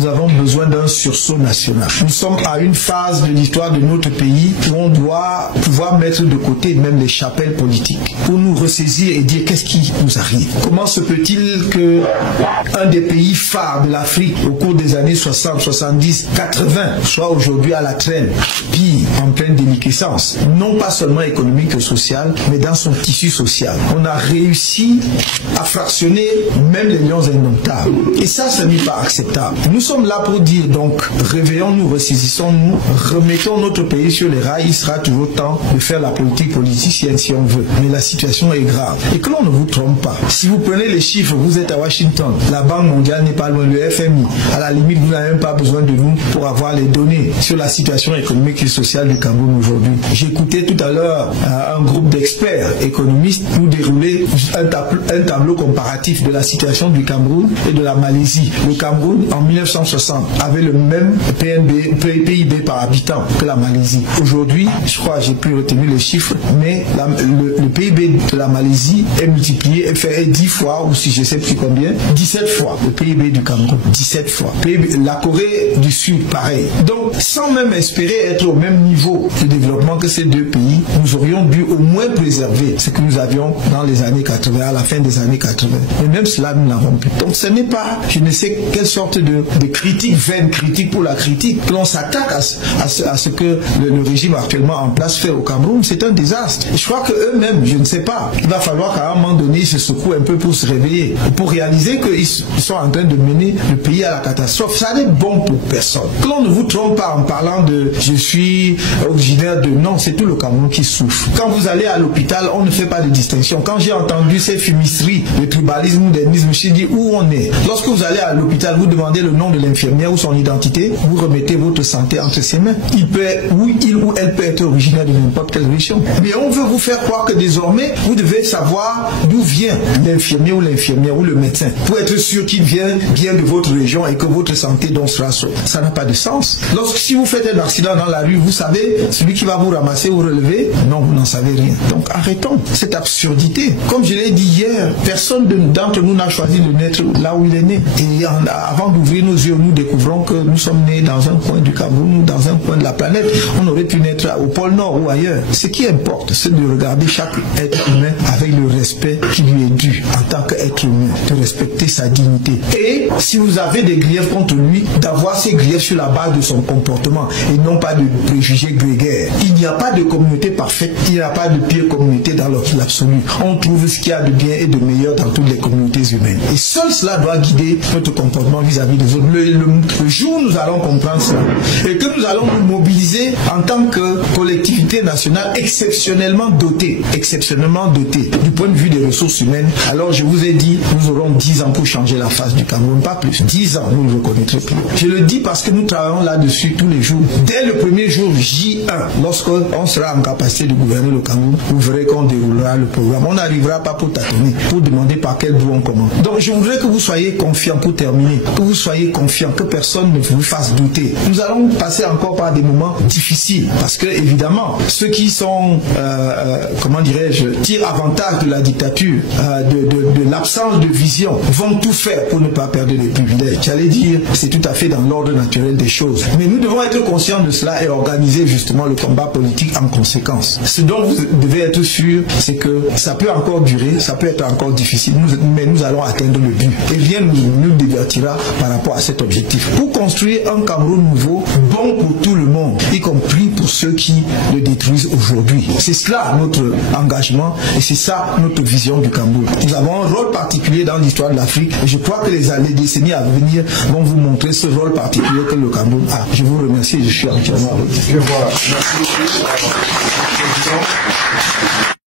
nous avons besoin d'un sursaut national. Nous sommes à une phase de l'histoire de notre pays où on doit pouvoir mettre de côté même les chapelles politiques pour nous ressaisir et dire qu'est-ce qui nous arrive. Comment se peut-il que un des pays phares de l'Afrique au cours des années 60, 70, 80 soit aujourd'hui à la traîne, puis en pleine déliquescence, non pas seulement économique et sociale, mais dans son tissu social. On a réussi à fractionner même les lions indomptables. Et ça, ce n'est pas acceptable. Nous sommes là pour dire donc, réveillons-nous, ressaisissons-nous, remettons notre pays sur les rails. Il sera toujours temps de faire la politique politicienne si on veut. Mais la situation est grave. Et que l'on ne vous trompe pas. Si vous prenez les chiffres, vous êtes à Washington. La Banque mondiale n'est pas loin, le FMI. À la limite, vous n'avez même pas besoin de nous pour avoir les données sur la situation économique et sociale du Cameroun aujourd'hui. J'écoutais tout à l'heure un groupe d'experts économistes nous dérouler un tableau comparatif de la situation du Cameroun et de la Malaisie. Le Cameroun, en 1960, avait le même PIB par habitant que la Malaisie. Aujourd'hui, je crois, j'ai pu retenir les chiffres, mais le PIB de la Malaisie est multiplié, est fait 10 fois, ou si je ne sais plus combien, 17 fois le PIB du Cameroun. 17 fois. La Corée du Sud, pareil. Donc, sans même espérer être au même niveau de développement que ces deux pays, nous aurions dû au moins préserver ce que nous avions dans les années 80, à la fin des années 80. Mais même cela, nous n'avons plus. Donc, ce n'est pas, je ne sais quelle sorte de critique, vaine critique pour la critique, que l'on s'attaque à ce que le régime actuellement en place fait au Cameroun. C'est un désastre. Je crois qu'eux-mêmes, je ne sais pas, il va falloir qu'à un moment donné, ils se secouent un peu pour se réveiller, pour réaliser qu'ils sont en train de mener le pays à la catastrophe. Ça n'est bon pour personne. Que l'on ne vous trompe pas en parlant de je suis originaire de... Non, c'est tout le Cameroun qui souffre. Quand vous allez à l'hôpital, on ne fait pas de distinction. Quand j'ai entendu ces fumisteries, le tribalisme ou d'ethnisme, je me suis dit où on est. Lorsque vous allez à l'hôpital, vous demandez le nom de l'infirmière ou son identité, vous remettez votre santé entre ses mains. Il ou elle peut être originaire de n'importe quelle région. Mais on veut vous faire croire que désormais, vous devez savoir d'où vient l'infirmier ou l'infirmière ou le médecin pour être sûr qu'il vient bien de votre région et que votre santé donc sera sauve. Ça n'a pas de sens. Si vous faites un accident dans la rue, vous savez, celui qui va vous ramasser ou relever, non, vous n'en savez rien. Donc arrêtons cette absurdité. Comme je l'ai dit hier, personne d'entre nous n'a choisi de naître là où il est né. Et avant d'ouvrir nos yeux, nous découvrons que nous sommes nés dans un coin du Cameroun ou dans un coin de la planète. On aurait pu naître au pôle Nord ou ailleurs. Ce qui importe, c'est de regarder chaque être humain avec le respect qui lui est dû en tant qu'être humain, de respecter sa dignité. Et si vous avez des griefs contre lui, d'avoir ces griefs sur la base de son comportement et non pas de préjugés grégaires. Il n'y a pas de communauté parfaite, il n'y a pas de pire communauté dans l'absolu. On trouve ce qu'il y a de bien et de meilleur dans toutes les communautés humaines. Et seul cela doit guider notre comportement vis-à-vis des autres. Le jour où nous allons comprendre cela et que nous allons nous mobiliser en tant que collectivité nationale exceptionnellement dotée du point de vue des ressources humaines, alors je vous ai dit, nous aurons 10 ans pour changer la face du Cameroun, pas plus. 10 ans, nous ne le reconnaîtrons plus. Je le dis parce que nous travaillons là-dessus tous les jours. Dès le premier jour J1, lorsqu'on sera en capacité de gouverner le Cameroun, vous verrez qu'on déroulera le programme. On n'arrivera pas pour tâtonner, pour demander par quel bout on commence. Donc je voudrais que vous soyez confiants pour terminer, que vous soyez confiants, que personne ne vous fasse douter. Nous allons passer encore par des moments difficiles parce que évidemment, ceux qui sont, comment dirais-je, tirent avantage de la dictature, de l'absence de vision, vont tout faire pour ne pas perdre les privilèges. J'allais dire, c'est tout à fait dans l'ordre naturel des choses. Mais nous devons être conscients de cela et organiser justement le combat politique en conséquence. Ce dont vous devez être sûr, c'est que ça peut encore durer, ça peut être encore difficile, mais nous allons atteindre le but. Et rien ne nous divertira par rapport à cet objectif. Pour construire un Cameroun nouveau, bon pour tout le monde, y compris pour ceux qui le détruisent aujourd'hui. C'est cela notre engagement et c'est ça notre vision du Cameroun. Nous avons un rôle particulier dans l'histoire de l'Afrique et je crois que les décennies à venir vont vous montrer ce rôle particulier que le Cameroun a. Je vous remercie et je suis entièrement remercié. Je vois. Merci beaucoup.